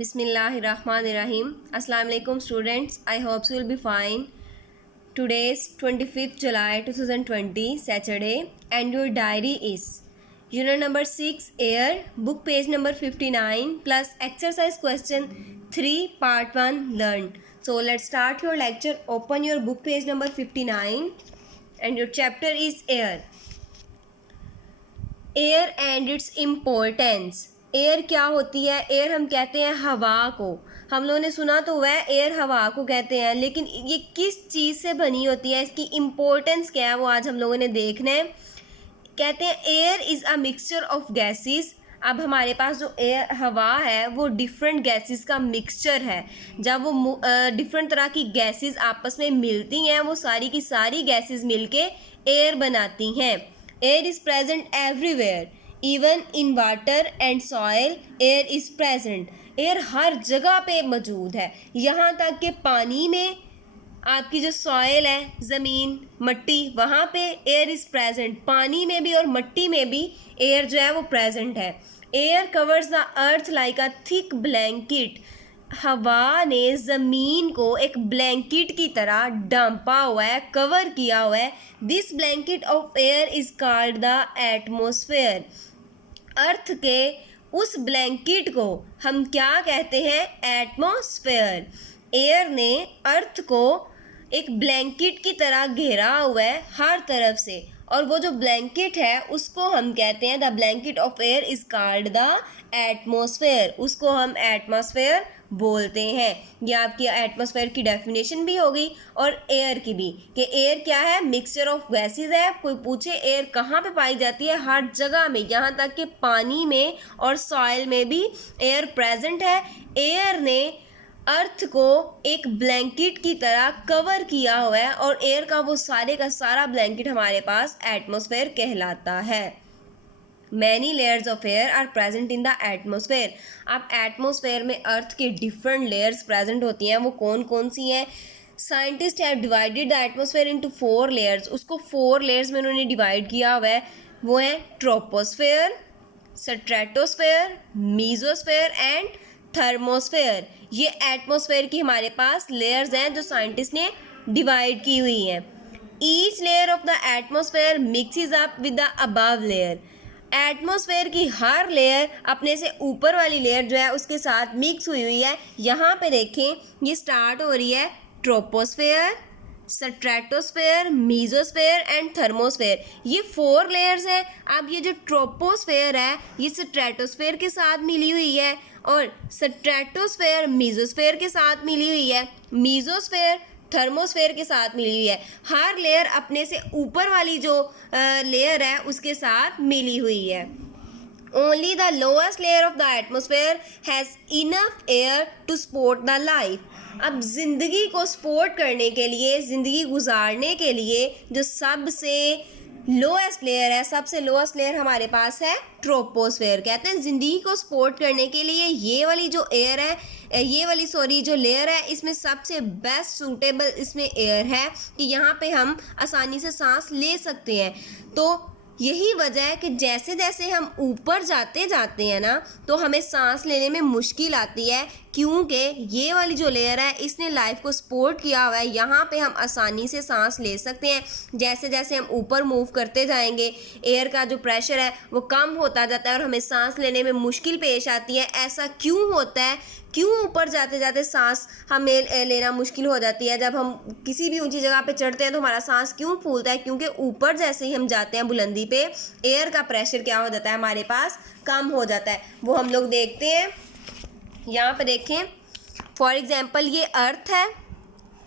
Bismillahirrahmanirrahim. Assalamu alaikum students. I hope you will be fine. Today is 25th July 2020 Saturday and your diary is unit number 6 air book page number 59 plus exercise question 3 part 1 learned. So let's start your lecture. Open your book page number 59 and your chapter is air. Air and its importance. Air क्या होती है? Air हम कहते हैं हवा को। हम लोगों ने सुना तो वह एयर हवा को कहते हैं, लेकिन ये किस चीज़ से बनी होती है, इसकी इम्पोर्टेंस क्या है, वो आज हम लोगों ने देखना है। कहते हैं air is a mixture of gases. अब हमारे पास जो एयर हवा है वो डिफरेंट गैसेस का मिक्सचर है। जब वो डिफरेंट तरह की गैसेस आपस में मिलती हैं, वो सारी की सारी गैसेस मिलके एयर बनाती हैं। Air is present everywhere, even in water and soil air is present. Air हर जगह पे मौजूद है, यहाँ तक कि पानी में, आपकी जो सॉइल है, ज़मीन, मिट्टी, वहाँ पे एयर इज़ प्रेजेंट। पानी में भी और मिट्टी में भी एयर जो है वो प्रेजेंट है। Air covers the earth like a thick blanket. हवा ने ज़मीन को एक ब्लैंकेट की तरह ढांपा हुआ है, कवर किया हुआ है। This blanket of air is called the atmosphere. Earth के उस ब्लैंकेट को हम क्या कहते हैं? एटमॉस्फेयर। एयर ने अर्थ को एक ब्लैंकेट की तरह घेरा हुआ है हर तरफ से, और वो जो ब्लैंकेट है उसको हम कहते हैं the blanket of air is called the atmosphere. उसको हम एटमॉस्फेयर बोलते हैं। ये आपकी एटमॉस्फेयर की डेफिनेशन भी होगी और एयर की भी, कि एयर क्या है? मिक्सचर ऑफ गैसेस है। कोई पूछे एयर कहाँ पे पाई जाती है? हर जगह में, यहाँ तक कि पानी में और सॉइल में भी एयर प्रेजेंट है। एयर ने अर्थ को एक ब्लैंकेट की तरह कवर किया हुआ है, और एयर का वो सारे का सारा ब्लैंकेट हमारे पास एटमॉस्फेयर कहलाता है। Many layers of air are present in the atmosphere. अब एटमॉस्फेयर में अर्थ की डिफरेंट लेयर्स प्रेजेंट होती हैं। वो कौन कौन सी हैं? Scientist have divided the atmosphere into 4 layers. उसको 4 लेयर्स में उन्होंने डिवाइड किया हुआ है। वो है troposphere, stratosphere, mesosphere and thermosphere. ये एटमॉस्फेयर की हमारे पास लेयर्स हैं जो साइंटिस्ट ने डिवाइड की हुई हैं। Each layer of the atmosphere mixes up with the above layer. Atmosphere की हर लेयर अपने से ऊपर वाली लेयर जो है उसके साथ मिक्स हुई हुई है। यहाँ पे देखें, ये स्टार्ट हो रही है troposphere, stratosphere, mesosphere and thermosphere. ये 4 लेयर्स हैं। अब ये जो ट्रोपोस्फेयर है ये स्ट्रेटोस्फेयर के साथ मिली हुई है, और स्ट्रेटोस्फेयर मीजोस्फेयर के साथ मिली हुई है, मीजोस्फेयर थर्मोस्फेयर के साथ मिली हुई है। हर लेयर अपने से ऊपर वाली जो लेयर है उसके साथ मिली हुई है। Only the lowest layer of the atmosphere has enough air to support the life. अब ज़िंदगी को सपोर्ट करने के लिए, ज़िंदगी गुजारने के लिए जो सबसे लोएस्ट लेयर है, सबसे लोएस्ट लेयर हमारे पास है ट्रोपोस्फेयर। कहते हैं ज़िंदगी को सपोर्ट करने के लिए ये वाली जो एयर है, ये वाली जो लेयर है, इसमें सबसे बेस्ट सूटेबल इसमें एयर है कि यहाँ पे हम आसानी से सांस ले सकते हैं। तो यही वजह है कि जैसे जैसे हम ऊपर जाते जाते हैं ना, तो हमें सांस लेने में मुश्किल आती है, क्योंकि ये वाली जो लेयर है इसने लाइफ को सपोर्ट किया हुआ है। यहाँ पे हम आसानी से सांस ले सकते हैं। जैसे जैसे हम ऊपर मूव करते जाएंगे, एयर का जो प्रेशर है वो कम होता जाता है और हमें सांस लेने में मुश्किल पेश आती है। ऐसा क्यों होता है? क्यों ऊपर जाते जाते सांस हमें लेना मुश्किल हो जाती है? जब हम किसी भी ऊंची जगह पे चढ़ते हैं तो हमारा सांस क्यों फूलता है? क्योंकि ऊपर जैसे ही हम जाते हैं बुलंदी पे, एयर का प्रेशर क्या हो जाता है? हमारे पास कम हो जाता है। वो हम लोग देखते हैं। यहाँ पे देखें, फॉर एग्जांपल ये अर्थ है,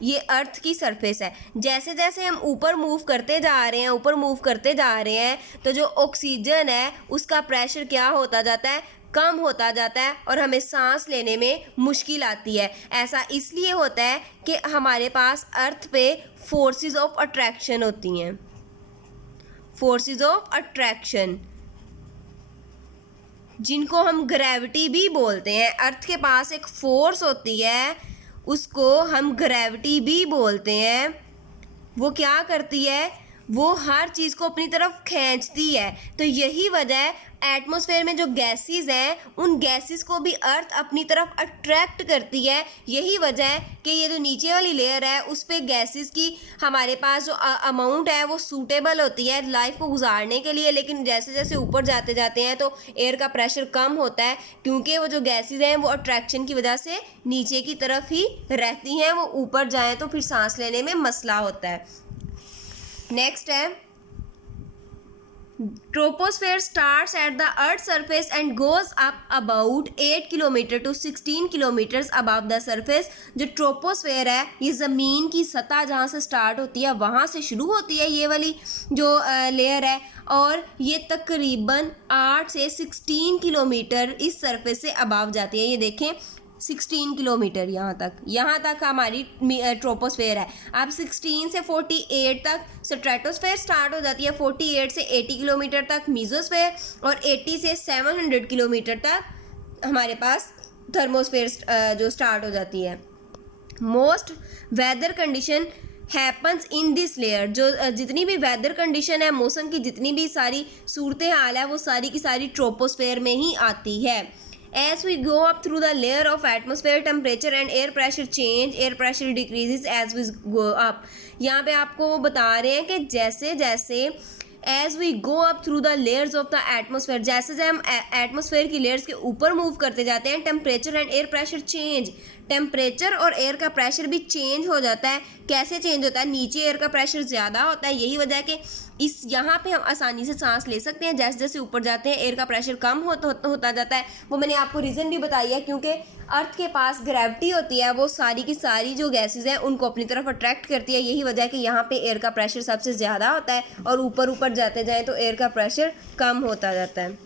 ये अर्थ की सरफेस है। जैसे जैसे हम ऊपर मूव करते जा रहे हैं, ऊपर मूव करते जा रहे हैं, तो जो ऑक्सीजन है उसका प्रेशर क्या होता जाता है? कम होता जाता है, और हमें सांस लेने में मुश्किल आती है। ऐसा इसलिए होता है कि हमारे पास अर्थ पे फोर्सेस ऑफ अट्रैक्शन होती हैं। फोर्सेस ऑफ अट्रैक्शन, जिनको हम ग्रेविटी भी बोलते हैं। अर्थ के पास एक फोर्स होती है, उसको हम ग्रेविटी भी बोलते हैं। वो क्या करती है? वो हर चीज़ को अपनी तरफ खींचती है। तो यही वजह है एटमॉस्फेयर में जो गैसेस हैं उन गैसेस को भी अर्थ अपनी तरफ अट्रैक्ट करती है। यही वजह है कि ये जो नीचे वाली लेयर है उस पे गैसेस की हमारे पास जो अमाउंट है वो सूटेबल होती है लाइफ को गुजारने के लिए। लेकिन जैसे जैसे ऊपर जाते जाते हैं तो एयर का प्रेशर कम होता है, क्योंकि वो जो गैसेस हैं वो अट्रैक्शन की वजह से नीचे की तरफ ही रहती हैं। वो ऊपर जाएँ तो फिर सांस लेने में मसला होता है। नेक्स्ट है troposphere starts at the earth's surface and goes up about 8 kilometre to 16 kilometre above the surface। जो ट्रोपोस्फेयर है ये ज़मीन की सतह जहाँ से स्टार्ट होती है वहाँ से शुरू होती है ये वाली जो लेयर है, और ये तकरीबन 8 से 16 किलोमीटर इस सरफेस से अबाव जाती है। ये देखें 16 किलोमीटर यहाँ तक हमारी ट्रोपोस्फेयर है। अब 16 से 48 तक स्ट्रेटोस्फेयर स्टार्ट हो जाती है, 48 से 80 किलोमीटर तक मीजोस्फेयर, और 80 से 700 किलोमीटर तक हमारे पास थर्मोस्फेयर जो स्टार्ट हो जाती है। Most weather condition happens in this layer. जो जितनी भी वेदर कंडीशन है, मौसम की जितनी भी सारी सूरत हाल है वो सारी की सारी ट्रोपोस्फेयर में ही आती है। As we go up through the layer of atmosphere, temperature and air pressure change. Air pressure decreases as we go up. यहाँ पे आपको वो बता रहे हैं कि जैसे जैसे as we go up through the layers of the atmosphere, जैसे जैसे हम एटमोसफेयर की लेयर्स के ऊपर मूव करते जाते हैं, temperature and air pressure change, temperature और एयर का प्रेशर भी चेंज हो जाता है। कैसे चेंज होता है? नीचे एयर का प्रेशर ज़्यादा होता है, यही वजह है कि इस यहाँ पे हम आसानी से सांस ले सकते हैं। जैसे जैसे ऊपर जाते हैं एयर का प्रेशर कम होता जाता है। वो मैंने आपको रीज़न भी बताई है, क्योंकि अर्थ के पास ग्रेविटी होती है, वो सारी की सारी जो गैसेज हैं उनको अपनी तरफ अट्रैक्ट करती है। यही वजह है कि यहाँ पे एयर का प्रेशर सबसे ज़्यादा होता है, और ऊपर ऊपर जाते जाएँ तो एयर का प्रेशर कम होता जाता है।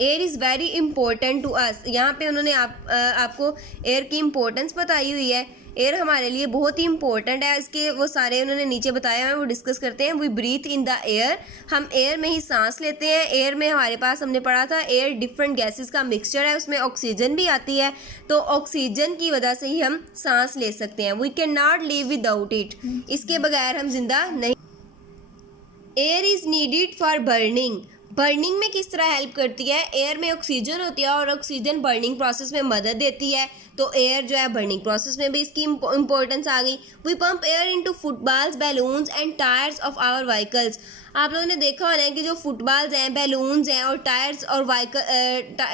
Air is very important to us. यहाँ पे उन्होंने आपको एयर की इम्पोर्टेंस बताई हुई है। एयर हमारे लिए बहुत ही इंपॉर्टेंट है। इसके वो सारे उन्होंने नीचे बताया है, वो डिस्कस करते हैं। We breathe in the air, हम एयर में ही सांस लेते हैं। एयर में हमारे पास हमने पढ़ा था एयर डिफरेंट गैसेस का मिक्सचर है, उसमें ऑक्सीजन भी आती है, तो ऑक्सीजन की वजह से ही हम सांस ले सकते हैं। We can not live without it, इसके बगैर हम जिंदा नहीं। Air is needed for burning. Burning में किस तरह हेल्प करती है? एयर में ऑक्सीजन होती है और ऑक्सीजन बर्निंग प्रोसेस में मदद देती है, तो एयर जो है बर्निंग प्रोसेस में भी इसकी इंपॉर्टेंस आ गई। We pump air into footballs, balloons and tyres of our vehicles. आप लोगों ने देखा होना है कि जो फुटबॉल्स हैं, बैलून्स हैं और टायर्स और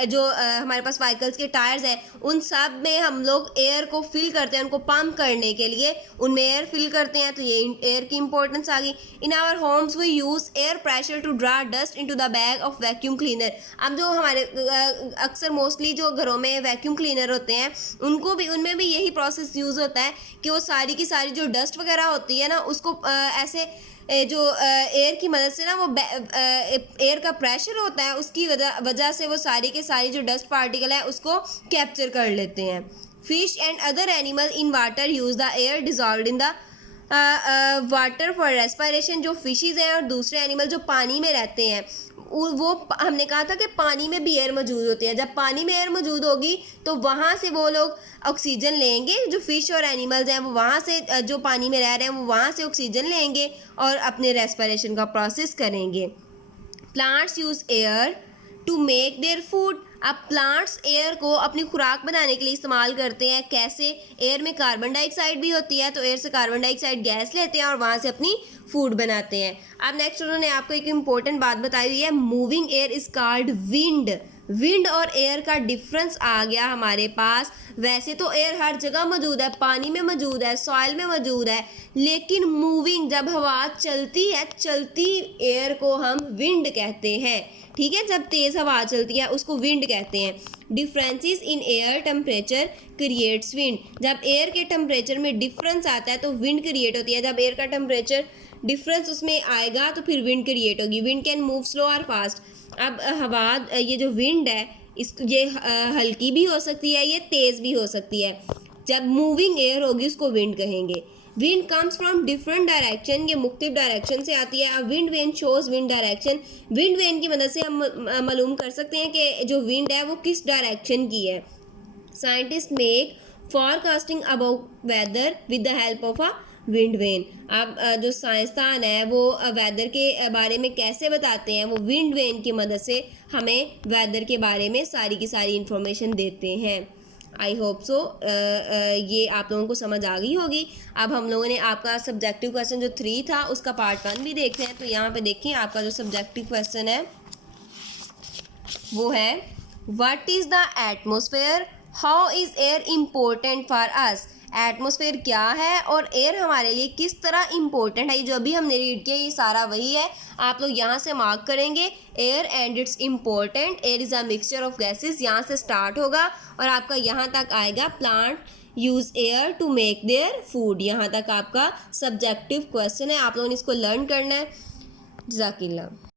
जो हमारे पास व्हीकल्स के टायर्स हैं, उन सब में हम लोग एयर को फिल करते हैं, उनको पंप करने के लिए उनमें एयर फिल करते हैं, तो ये एयर की इंपॉर्टेंस आ गई। In our homes we use air pressure to draw dust into the bag of vacuum cleaner. अब जो हमारे अक्सर मोस्टली जो घरों में वैक्यूम क्लीनर होते हैं उनमें भी यही प्रोसेस यूज़ होता है कि वो सारी की सारी जो डस्ट वगैरह होती है ना, उसको ऐसे जो एयर की मदद से ना, वो एयर का प्रेशर होता है, उसकी वजह से वो सारी के सारी जो डस्ट पार्टिकल है उसको कैप्चर कर लेते हैं। Fish and other animal in water use the air dissolved in the water for respiration. जो फिशेज हैं और दूसरे एनिमल जो पानी में रहते हैं, वो हमने कहा था कि पानी में भी एयर मौजूद होती है। जब पानी में एयर मौजूद होगी तो वहाँ से वो लोग ऑक्सीजन लेंगे। जो फिश और एनिमल्स हैं वो वहाँ से, जो पानी में रह रहे हैं वो वहाँ से ऑक्सीजन लेंगे और अपने रेस्पिरेशन का प्रोसेस करेंगे। Plants use air to make their food. अब प्लांट्स एयर को अपनी खुराक बनाने के लिए इस्तेमाल करते हैं। कैसे? एयर में कार्बन डाइऑक्साइड भी होती है, तो एयर से कार्बन डाइऑक्साइड गैस लेते हैं और वहाँ से अपनी फूड बनाते हैं। अब नेक्स्ट उन्होंने आपको एक इम्पोर्टेंट बात बताई हुई है, moving air is called wind. Wind और एयर का डिफरेंस आ गया हमारे पास। वैसे तो एयर हर जगह मौजूद है, पानी में मौजूद है, सॉइल में मौजूद है, लेकिन मूविंग, जब हवा चलती है, चलती एयर को हम विंड कहते हैं। ठीक है, जब तेज़ हवा चलती है उसको विंड कहते हैं। Differences in air temperature creates wind. जब एयर के टेम्परेचर में डिफरेंस आता है तो विंड क्रिएट होती है। जब एयर का टेम्परेचर डिफरेंस उसमें आएगा तो फिर विंड क्रिएट होगी। विंड कैन मूव स्लो और फास्ट। अब हवा, ये जो विंड है ये हल्की भी हो सकती है, ये तेज़ भी हो सकती है। जब मूविंग एयर होगी उसको विंड कहेंगे। Wind comes from different direction, ये मुख्तलिफ डायरेक्शन से आती है। अब wind vane shows wind direction. Wind vane की मदद से हम मालूम कर सकते हैं कि जो विंड है वो किस डायरेक्शन की है। Scientist make forecasting about weather with the help of a wind vane. अब जो साइंसदान है वो वेदर के बारे में कैसे बताते हैं, वो विंड वेन की मदद से हमें वेदर के बारे में सारी की सारी इंफॉर्मेशन देते हैं। आई होप सो ये आप लोगों को समझ आ गई होगी। अब हम लोगों ने आपका सब्जेक्टिव क्वेश्चन जो 3 था उसका पार्ट 1 भी देखते हैं। तो यहाँ पे देखिए आपका जो सब्जेक्टिव क्वेश्चन है वो है what is the atmosphere, how is air important for us. Atmosphere क्या है और एयर हमारे लिए किस तरह इम्पोर्टेंट है। ये जो अभी हमने रीड किया ये सारा वही है। आप लोग यहाँ से मार्क करेंगे air and its important. Air is a mixture of gases, यहाँ से स्टार्ट होगा और आपका यहाँ तक आएगा plant use air to make their food. यहाँ तक आपका सब्जेक्टिव क्वेश्चन है। आप लोगों ने इसको लर्न करना है। जज़ाकिल्लाह।